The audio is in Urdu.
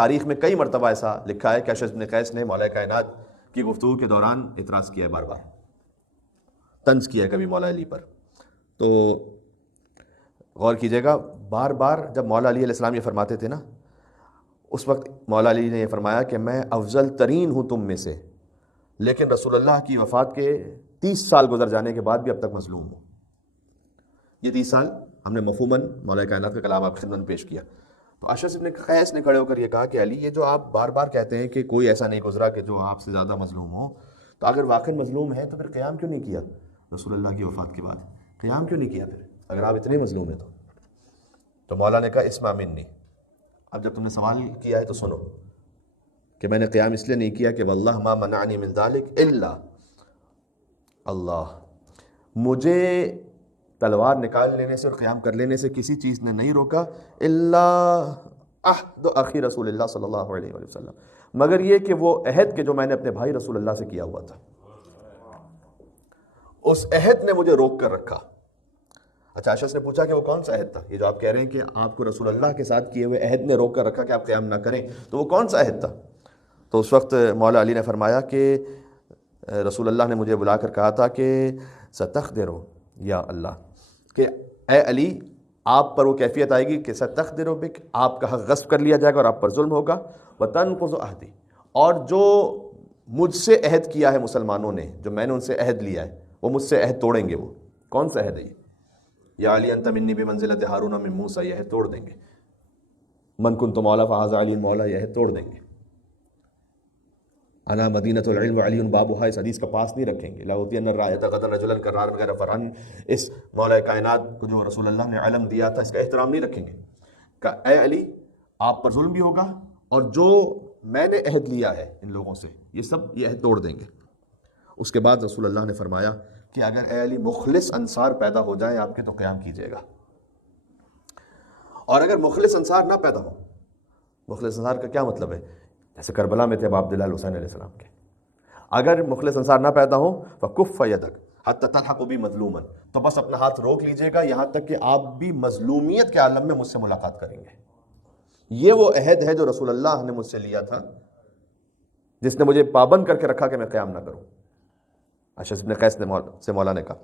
تاریخ میں کئی مرتبہ ایسا لکھا ہے کہ اشعث بن قیس نے مولا کائنات کی گفتگو کے دوران اعتراض کیا ہے، بار بار طنز کیا ہے کبھی مولا علی پر. تو غور کیجیے گا، بار بار جب مولا علی علیہ السلام یہ فرماتے تھے نا، اس وقت مولا علی نے یہ فرمایا کہ میں افضل ترین ہوں تم میں سے، لیکن رسول اللہ کی وفات کے 30 سال گزر جانے کے بعد بھی اب تک مظلوم ہوں. یہ 30 سال ہم نے مفہوماً مولا کائنات کا کلام آپ کی خدمت میں پیش کیا. تو اشعث بن قیس نے کھڑے ہو کر یہ کہا کہ علی، یہ جو آپ بار بار کہتے ہیں کہ کوئی ایسا نہیں گزرا کہ جو آپ سے زیادہ مظلوم ہو، تو اگر واقعی مظلوم ہے تو پھر قیام کیوں نہیں کیا رسول اللہ کی وفات کے بعد؟ قیام کیوں نہیں کیا پھر اگر آپ اتنے مظلوم ہیں تو مولا نے کہا اسمع منی. اب جب تم نے سوال کیا ہے تو سنو کہ میں نے قیام اس لیے نہیں کیا کہ واللہ ما منعنی من ذلک الا اللہ، مجھے تلوار نکال لینے سے اور قیام کر لینے سے کسی چیز نے نہیں روکا الا عہد اخی رسول اللہ صلی اللہ علیہ وآلہ وسلم، مگر یہ کہ وہ عہد کہ جو میں نے اپنے بھائی رسول اللہ سے کیا ہوا تھا، اس عہد نے مجھے روک کر رکھا. اچھا، اشعث نے پوچھا کہ وہ کون سا عہد تھا؟ یہ جو آپ کہہ رہے ہیں کہ آپ کو رسول اللہ کے ساتھ کیے ہوئے عہد نے روک کر رکھا کہ آپ قیام نہ کریں، تو وہ کون سا عہد تھا؟ تو اس وقت مولا علی نے فرمایا کہ رسول اللہ نے مجھے بلا کر کہا تھا کہ ستقدر یا اللہ، کہ اے علی آپ پر وہ کیفیت آئے گی کہ ستقدر بک، آپ کا حق غصب کر لیا جائے گا اور آپ پر ظلم ہوگا. وتنقض عہدی، اور جو مجھ سے عہد کیا ہے مسلمانوں نے، جو میں نے ان سے عہد لیا ہے، وہ مجھ سے عہد توڑیں گے. وہ کون سا عہد ہے یہ؟ یا علی انت منی بمنزلۃ ہارون من موسیٰ، یہ عہد توڑ دیں گے. من کنت مولا فہذا علی مولا، یہ عہد توڑ دیں گے. انا مدینۃ العلم وعلی بابھا، اس حدیث کا پاس نہیں رکھیں گے. لاؤطین الرایۃ غدا رجلا کرار وغیرہ فرحان، اس مولا کائنات کو جو رسول اللہ نے علم دیا تھا اس کا احترام نہیں رکھیں گے. کہ اے علی آپ پر ظلم بھی ہوگا اور جو میں نے عہد لیا ہے ان لوگوں سے یہ عہد توڑ دیں گے. اس کے بعد رسول اللہ نے فرمایا کہ اگر اے علی مخلص انصار پیدا ہو جائے آپ کے تو قیام کیجیے گا، اور اگر مخلص انصار نہ پیدا ہو، مخلص انصار کا کیا مطلب ہے؟ جیسے کربلا میں تھے ابا عبداللہ الحسین علیہ السلام کے، اگر مخلص انصار نہ پیدا ہو فکف یدک حتی تلحق بی مظلوما، تو بس اپنا ہاتھ روک لیجئے گا یہاں تک کہ آپ بھی مظلومیت کے عالم میں مجھ سے ملاقات کریں گے. یہ وہ عہد ہے جو رسول اللہ نے مجھ سے لیا تھا، جس نے مجھے پابند کر کے رکھا کہ میں قیام نہ کروں. اشعث بن قیس سے مولا نے کہا.